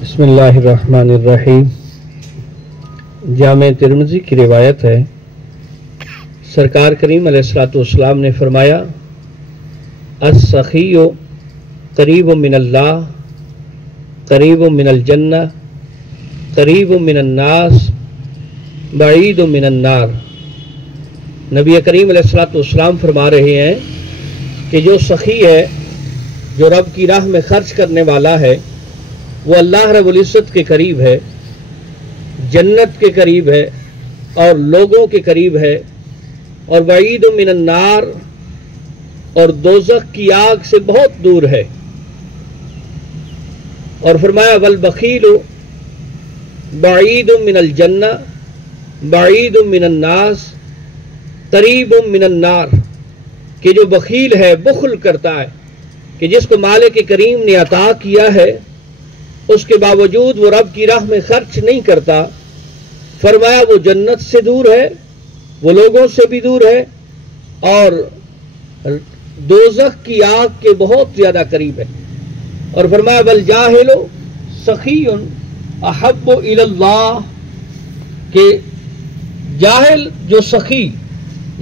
بسم اللہ الرحمن الرحیم۔ جامع ترمذی کی روایت ہے، سرکار کریم علیہ الصلوۃ والسلام نے فرمایا، السخی قریب من اللہ، قریب من الجنہ، قریب من الناس، بعید من النار۔ نبی کریم علیہ الصلوۃ والسلام فرما رہے ہیں کہ جو سخی ہے، جو رب کی راہ میں خرچ کرنے والا ہے، وہ اللہ رب العزت کے قریب ہے، جنت کے قریب ہے اور لوگوں کے قریب ہے، اور بعید من النار، اور دوزخ کی آگ سے بہت دور ہے۔ اور فرمایا والبخیل بعید من الجنہ، بعید من الناس، قریب من النار، کہ جو بخیل ہے، بخل کرتا ہے، کہ جس کو مالک کریم نے عطا کیا ہے اس کے باوجود وہ رب کی راہ میں خرچ نہیں کرتا، فرمایا وہ جنت سے دور ہے، وہ لوگوں سے بھی دور ہے، اور دوزخ کی آگ کے بہت زیادہ قریب ہے۔ اور فرمایا والجاہل سخی احب الی اللہ، کہ جاہل جو سخی،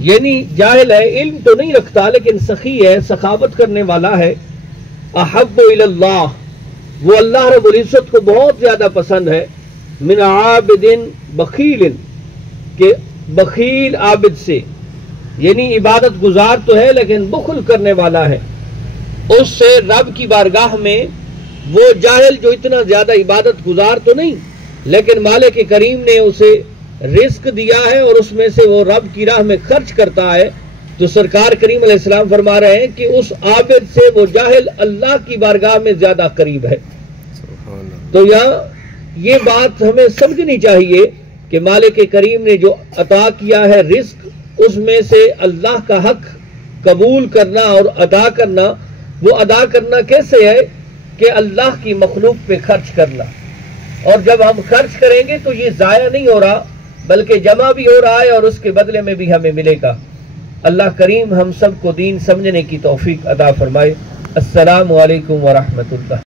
یعنی جاہل ہے، علم تو نہیں رکھتا لیکن سخی ہے، سخاوت کرنے والا ہے، احب الی اللہ، وہ اللہ رب العزت کو بہت زیادہ پسند ہے، من عابد بخیل، کہ بخیل عابد سے، یعنی عبادت گزار تو ہے لیکن بخل کرنے والا ہے، اس سے رب کی بارگاہ میں وہ جاہل جو اتنا زیادہ عبادت گزار تو نہیں لیکن مالک کریم نے اسے رزق دیا ہے اور اس میں سے وہ رب کی راہ میں خرچ کرتا ہے، تو سرکار کریم علیہ السلام فرما رہے ہیں کہ اس عابد سے وہ جاہل اللہ کی بارگاہ میں زیادہ قریب ہے۔ تو یہاں یہ بات ہمیں سمجھنی چاہیے کہ مالک کریم نے جو عطا کیا ہے رزق، اس میں سے اللہ کا حق قبول کرنا اور ادا کرنا، وہ ادا کرنا کیسے ہے کہ اللہ کی مخلوق پہ خرچ کرنا، اور جب ہم خرچ کریں گے تو یہ ضائع نہیں ہو رہا بلکہ جمع بھی ہو رہا ہے اور اس کے بدلے میں بھی ہمیں ملے گا۔ اللہ کریم ہم سب کو دین سمجھنے کی توفیق عطا فرمائے۔ السلام علیکم ورحمۃ اللہ۔